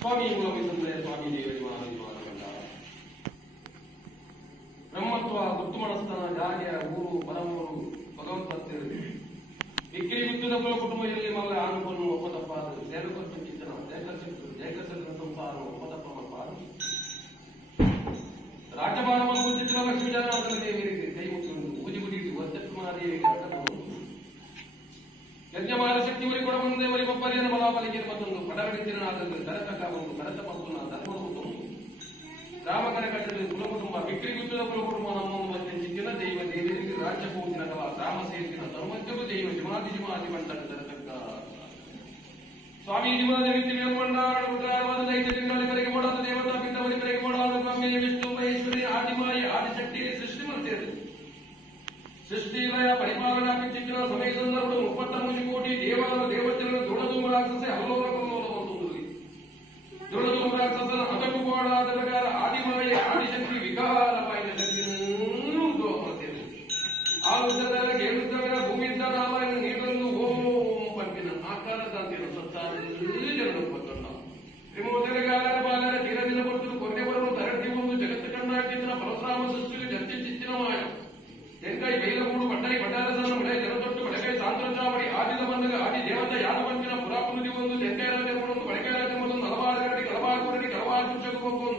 ಸ್ವಾಮಿ ಮೂಲವಿಸಂದ್ರೆ ಸ್ವಾಮಿ ದೇವರಿ ಮಾನವಿಮಾನಗಂಡ ಬ್ರಹ್ಮತ್ವ ಗುರ್ತುಮನಸ್ಥಾನ ಜಾಗ್ಯ ಊರು ಪರಮೂರು ಭಗವಂತರು ವಿಕ್ರಿ ಗುತ್ತದ ಕುಟುಂಬದಲ್ಲಿ ಮಲ್ಲ ಆನುಕೊಂಡು ಒಪ್ಪದಪ್ಪಾದರು ಸೇರುಕೊಟ್ಟು ಚಿತ್ರಣ ಜಯಕಸರ ಸಂಸಾರ ಒಪ್ಪದಪ್ಪ ಮಲ್ಪಾರು ರಾಜಭಾರ ಮಲ್ಪು ಚಿತ್ರ ಲಕ್ಷ್ಮೀ ಜನಾರ್ದನ ದೇವರಿಗೆ ಕೈ ಮುಗಿದು ಪೂಜೆ ಮುಗಿದು ವಜ್ಜಕುಮಾರಿಯವರಿಗೆ ಯಜ್ಞಮಾಲ ಶಕ್ತಿ ವರಿ ಕೂಡ ಮುಂದೆ ವರಿ ಪಪ್ಪರಿಯನ ಬಲಾಬಲಿಗೆ ಮತ್ತೊಂದು ಪಡಗಡಿತಿರನಾದಂತೆ ಕರತಕ ಒಂದು ಕರತ ಪಪ್ಪನ ಧರ್ಮವನ್ನು ರಾಮಕರ ಕಟ್ಟಡ ಕುಲಕುಟುಂಬ ವಿಕ್ರಿ ಗುತ್ತದ ಕುಲಕುಟುಂಬ ನಮ್ಮನ್ನು ಮತ್ತೆ ಚಿಕ್ಕಿನ ದೈವ ದೇವರಿಗೆ ರಾಜ್ಯ ಪೂಜಿನ ಕಲ ಗ್ರಾಮ ಸೇರಿಸಿನ ಧರ್ಮಜ್ಜರು ದೈವ ಜಿಮಾದಿ ಬಂಟಕ ದರತಕ್ಕ ಸ್ವಾಮಿ ಜಿಮಾದೇವಿ ಕೊಂಡಾಡ ಉದಾರವಾದ ದೈತ್ಯದಿಂದಲೇ ಕರೆಗೆ ಓಡಾದ ದೇವತಾ ಪಿತವರಿ ಕರೆಗೆ ಓಡಾದ ಬ್ರಹ್ಮೆ ವಿಷ್ಣು ಮಹೇಶ್ವರಿ ಆದಿಮಾಯಿ ಆದಿಶಕ್ತಿ ಸೃಷ್ಟಿ ಮಾಡ್ತೇವೆ ಸೃಷ್ಟಿಲಯ ಪರಿಪಾಲನಾ ಪಿಚ್ಚಿನ ಸಮಯ ಸಂದರ್ಭಗಳು 33 ಕೋಟಿ ದೇವರ ದೇವತೆಗಳು ದೃಢಧೂಮ ರಾಕ್ಷಸ ಹಲೋರ ಕಲ್ಲೋಲ ಬಂದುವುದು ದೃಢಧೂಮ ರಾಕ್ಷಸನ ಹದಕು ಮಾಡಾದ ಪ್ರಕಾರ ಆದಿಮಾಯಿ ಆದಿಶಕ್ತಿ ವಿಕಾರ ಬಾಯಿನ ಶಕ್ತಿಯನ್ನು ಮಾಡ್ತೇವೆ ಆ ಉದ್ದದ ಕೇಳುತ್ತವರ ಭೂಮಿಯಿಂದ ನಾರಾಯಣ ನೀರನ್ನು ಓಂ ಪಂಪಿನ ಆಕಾರದಂತಿನ ಸತ್ತಾರ ಜನರು ಬಂದ ತ್ರಿಮೂರ್ತಿಗಾಲರ ಬಾಲರ ತೀರದಿನ ಬರ್ತರು ಕೊನೆ ಬರಲು ತರಟಿ ಒಂದು ಜಗತ್ತು ಕಂಡಾಟಿನ ಪರಶುರಾಮ ಸೃಷ್ಟಿಗೆ ಜಂತಿ ಚಿತ್ತಿನ ಮಾಯ ತೆಂಕಾಯಿ ಬೈಲಗೂಡು ಬಡ್ಡಾಯಿ ಬಡ್ಡಾರಸನ ಮಳೆ ಜನತೊಟ್ಟು ಬಡಕಾಯಿ ಸಾಂದ್ರ ಚಾವಡಿ ಆದಿದ ಬಂದಾಗ ಆದಿ ದೇವತ ಯಾದವಂತಿನ ಪುರಾಪುನದಿ ಒಂದು ತೆಂಕಾಯಿ ರಾಜ್ಯ ಒಂದು ಬಡಕಾಯಿ ರಾಜ್ಯ ಒಂದು ಹಲವಾರು ಗರಡಿ ಕಲವಾರು ಕೊರಡಿ ಕಲವಾರು ಕುಚ್ಚకు ಒಂದು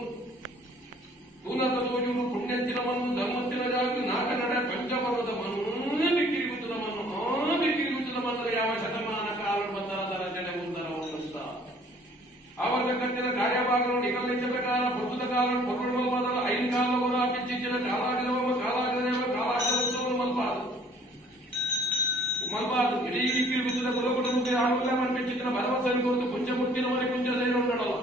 ತೂನತ ತೋಜೂರು ಪುಣ್ಯಂತಿನ ಮಣ್ಣು ಧರ್ಮಂತಿನ ಜಾಗು ನಾಕ ನಡ ಪಂಚಪರ್ವತ ಮಣ್ಣು ಬಿಕ್ಕಿರಿಗುತ್ತದ ಮಣ್ಣು ಬಿಕ್ಕಿರಿಗುತ್ತದ ಮಣ್ಣು ಯಾವ ಶತಮಾನ ಕಾಲ ಬಂದರ ಜನೆ ಮುಂದರ ಒಂದಸ್ತ ಆವರ್ತ ಕಟ್ಟಿನ ಕಾರ್ಯಭಾಗಗಳು ನಿಗಮನಿತ ಪ್ರಕಾರ ಪ್ರಸ್ತುತ ಕಾಲ ಪೊರುಳು ಮೊದಲ 5 ಕಾಲವರು ಅಪಿಚ್ಚಿನ ಕಾಲಾಗಿರುವ ಕಾಲಾಗಿರುವ ಕಾಲಾಗಿರುವ ಮಲ್ಬಾರ್ದು ಇಡೀ ವಿಕ್ಕಿರಿಗುತ್ತದ ಕುಲಕುಟುಂಬಕ್ಕೆ ಆಗುಲ್ಲ ಮನ್ಪಿಚ್ಚಿನ ಭರವಸೆಯನ್ನು ಕುರಿತು ಕುಂಚ ಮುಟ್ಟಿನ ಮನೆ ಕುಂಚ ಸೇರುಂಡಲ್ಲ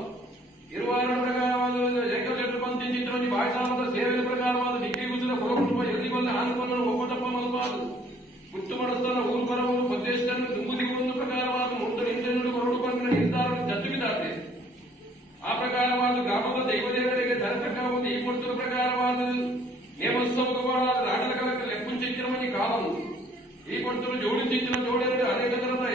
ಇರುವ ಪ್ರಕಾರವಾದ ಏಕಚಟ್ರ ಪಂಥಿ ಚಿತ್ರವನ್ನು ಭಾಷಾದ ಸೇವೆಯ ಪ್ರಕಾರವಾದ ವಿಕ್ಕಿರಿಗುತ್ತದ ಕುಲಕುಟುಂಬ ಎಲ್ಲಿಗೊಂದು ಆನುವನ್ನು ಒಪ್ಪದಪ್ಪ ಮಲ್ಬಾರ್ದು ಗುಟ್ಟು ಮನಸ್ಥಾನ ಊರು ಬರವರು ಮಧ್ಯಸ್ಥನ್ನು ತುಂಬುದಿಗೆ ಒಂದು ಪ್ರಕಾರವಾದ ಮುಂದೆ ಹಿಂದೆ ಹೊರಡು ಬಂದ ನಿರ್ಧಾರ ಜಜ್ಜುಗಿದಾತೆ ಆ ಪ್ರಕಾರವಾದ ಗ್ರಾಮದ ದೈವದೇವರಿಗೆ ಧರತಕ್ಕವನ್ನು ಈ ಕೊಡ್ತಿರುವ ಪ್ರಕಾರವಾದ ನೇಮೋತ್ಸವವಾದ ರಾಡಲ ಕಲಕ ಲೆಪ್ಪುಂಚಿತ್ತಿನ ಮನಿ ಕಾಲವು ಈ ಕೊಡ್ತಿರುವ ಜೋಡಿ ಚಿತ್ತಿನ ಜೋಡೆರಡು ಅನೇಕ ತರದ